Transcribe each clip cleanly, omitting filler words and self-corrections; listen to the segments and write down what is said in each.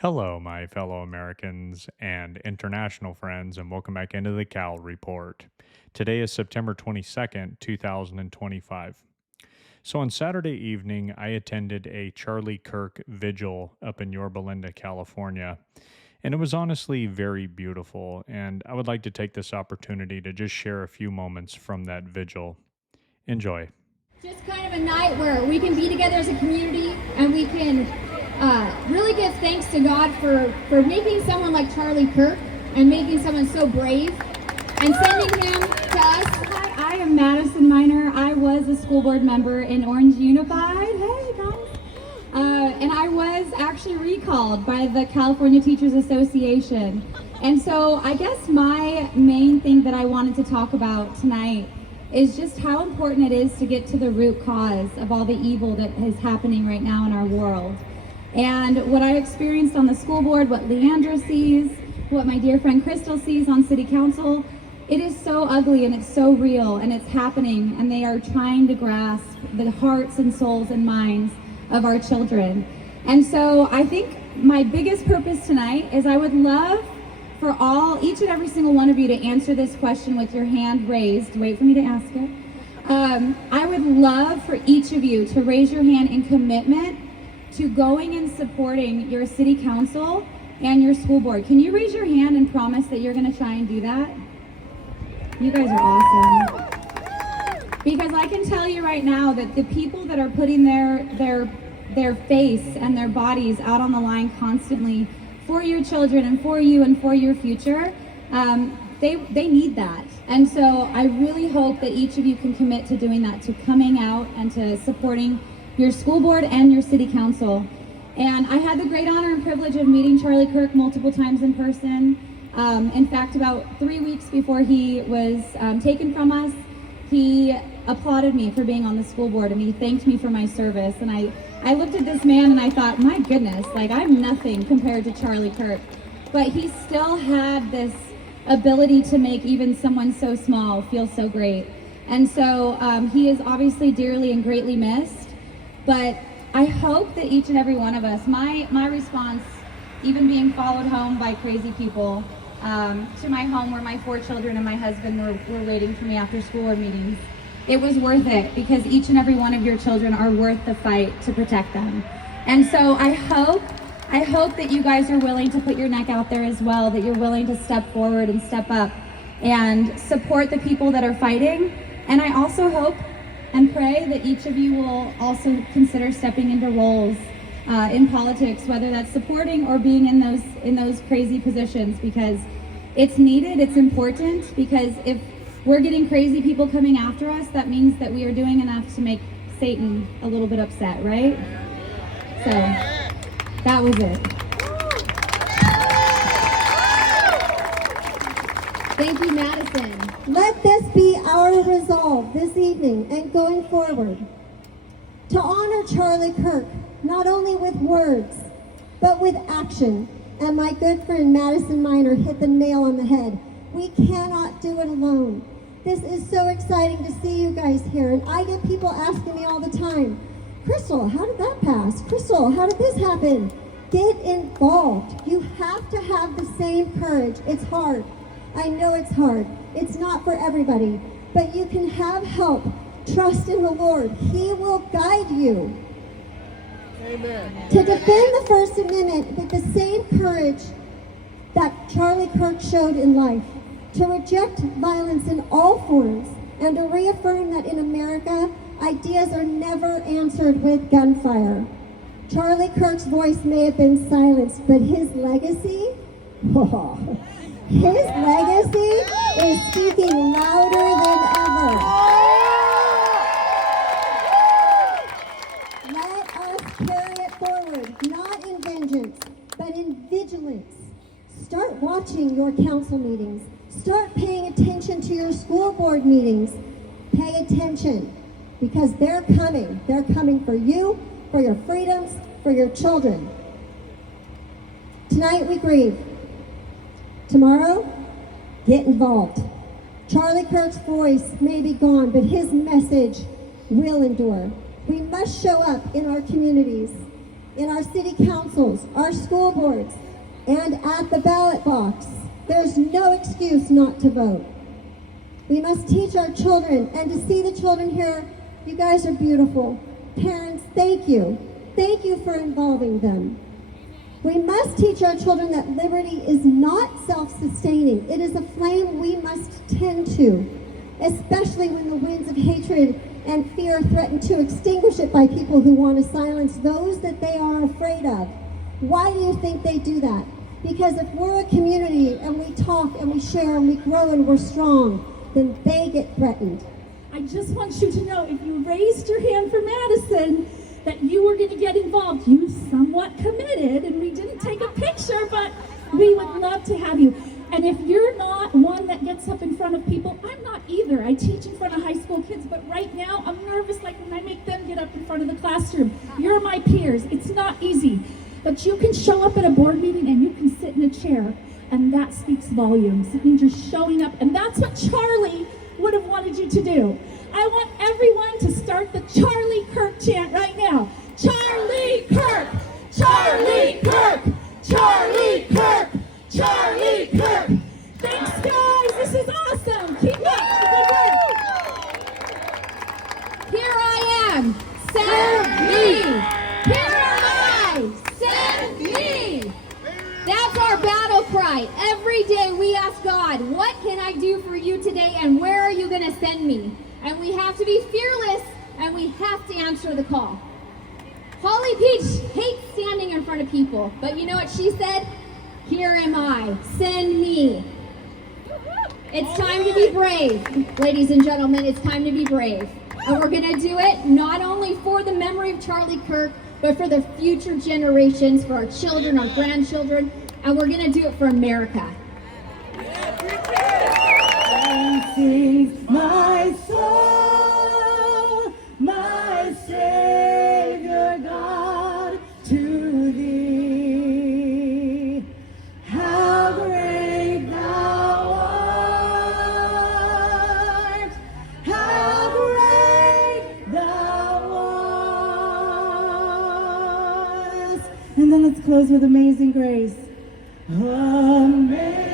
Hello, my fellow Americans and international friends, and welcome back into the Cal Report. Today is September 22nd, 2025. So on Saturday evening, I attended a Charlie Kirk vigil up in Yorba, California, and it was honestly very beautiful. And I would like to take this opportunity to just share a few moments from that vigil. Enjoy. Just kind of a night where we can be together as a community and we can really give thanks to God for making someone like Charlie Kirk and making someone so brave and sending him to us. Hi, I am Madison Miner. I was a school board member in Orange Unified. Hey, guys. And I was actually recalled by the California Teachers Association. And so I guess my main thing that I wanted to talk about tonight is just how important it is to get to the root cause of all the evil that is happening right now in our world. And what I experienced on the school board, what Leandra sees, what my dear friend Crystal sees on city council, it is so ugly and it's so real and it's happening, and they are trying to grasp the hearts and souls and minds of our children. And so I think my biggest purpose tonight is I would love for each and every single one of you to answer this question with your hand raised. Wait for me to ask it. I would love for each of you to raise your hand in commitment to going and supporting your city council and your school board. Can you raise your hand and promise that you're going to try and do that? You guys are awesome. Because I can tell you right now that the people that are putting their face and their bodies out on the line constantly for your children and for you and for your future, they need that. And so I really hope that each of you can commit to doing that, to coming out and to supporting your school board and your city council. And I had the great honor and privilege of meeting Charlie Kirk multiple times in person. In fact, about 3 weeks before he was taken from us, he applauded me for being on the school board and he thanked me for my service. And I looked at this man and I thought, my goodness, like I'm nothing compared to Charlie Kirk. But he still had this ability to make even someone so small feel so great. And so he is obviously dearly and greatly missed. But I hope that each and every one of us, my response, even being followed home by crazy people, to my home where my 4 children and my husband were waiting for me after school board meetings, it was worth it because each and every one of your children are worth the fight to protect them. And so I hope that you guys are willing to put your neck out there as well, that you're willing to step forward and step up and support the people that are fighting. And I also hope and pray that each of you will also consider stepping into roles in politics, whether that's supporting or being in those crazy positions, because it's needed, it's important, because if we're getting crazy people coming after us, that means that we are doing enough to make Satan a little bit upset, right? So that was it. Thank you, Madison. Let this be our resolve this evening and going forward, to honor Charlie Kirk, not only with words, but with action. And my good friend Madison Miner hit the nail on the head. We cannot do it alone. This is so exciting to see you guys here. And I get people asking me all the time, Crystal, how did that pass? Crystal, how did this happen? Get involved. You have to have the same courage. It's hard. I know it's hard. It's not for everybody, but you can have help. Trust in the Lord. He will guide you. Amen. To defend the First Amendment with the same courage that Charlie Kirk showed in life, to reject violence in all forms, and to reaffirm that in America, ideas are never answered with gunfire. Charlie Kirk's voice may have been silenced, but his legacy, is speaking louder than ever. Let us carry it forward, not in vengeance, but in vigilance. Start watching your council meetings. Start paying attention to your school board meetings. Pay attention, because they're coming. They're coming for you, for your freedoms, for your children. Tonight we grieve. Tomorrow, get involved. Charlie Kirk's voice may be gone, but his message will endure. We must show up in our communities in our city councils, our school boards, and at the ballot box. There's no excuse not to vote. We must teach our children, and to see the children here, you guys are beautiful. Parents, thank you. Thank you for involving them. We must teach our children that liberty is not self-sustaining. It is a flame we must tend to, especially when the winds of hatred and fear threaten to extinguish it by people who want to silence those that they are afraid of. Why do you think they do that? Because if we're a community and we talk and we share and we grow and we're strong, then they get threatened. I just want you to know, if you raised your hand for Madison, that you were going to get involved. You somewhat committed, and we didn't take a picture, but we would love to have you. And if you're not one that gets up in front of people, I'm not either. I teach in front of high school kids, but right now I'm nervous, like when I make them get up in front of the classroom. You're my peers. It's not easy. But you can show up at a board meeting and you can sit in a chair, and that speaks volumes. It means you're showing up, and that's what Charlie would have wanted you to do. I want everyone to start the Charlie Kirk chant right now. Charlie Kirk! Charlie Kirk! Charlie Kirk! Charlie Kirk! Thanks, guys. This is awesome. Keep up the good work. Here I am. Send me. Here am I. Send me. That's our battle cry. Every day we ask God, what can I do for you today, and where are you going to send me? And we have to be fearless, and we have to answer the call. Holly Peach hates standing in front of people, but you know what she said? Here am I, send me. It's time to be brave, ladies and gentlemen, it's time to be brave. And we're gonna do it not only for the memory of Charlie Kirk, but for the future generations, for our children, our grandchildren, and we're gonna do it for America. Sings my soul, my Savior God, to thee. How great thou art, how great thou art. And then let's close with Amazing Grace. Amazing.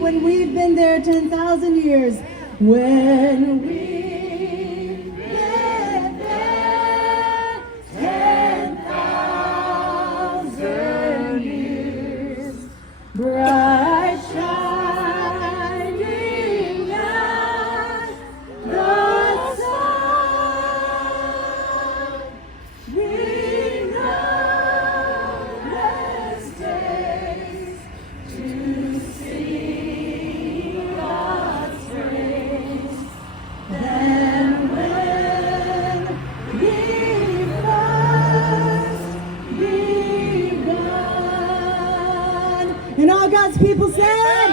When we've been there 10,000 years, when we've been there 10,000 years, bright shining as the sun, we know this days to sing God's praise. Then when we first begun, and all God's people said,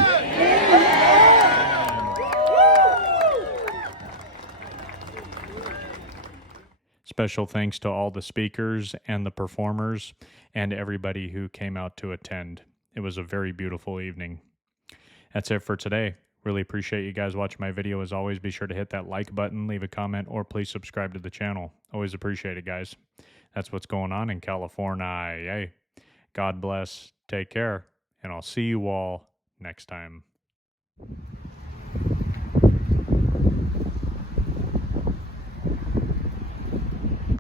Special thanks to all the speakers and the performers and everybody who came out to attend. It was a very beautiful evening. That's it for today. Really appreciate you guys watching my video. As always, be sure to hit that like button, leave a comment, or please subscribe to the channel. Always appreciate it, guys. That's what's going on in California. Hey, God bless, take care, and I'll see you all next time.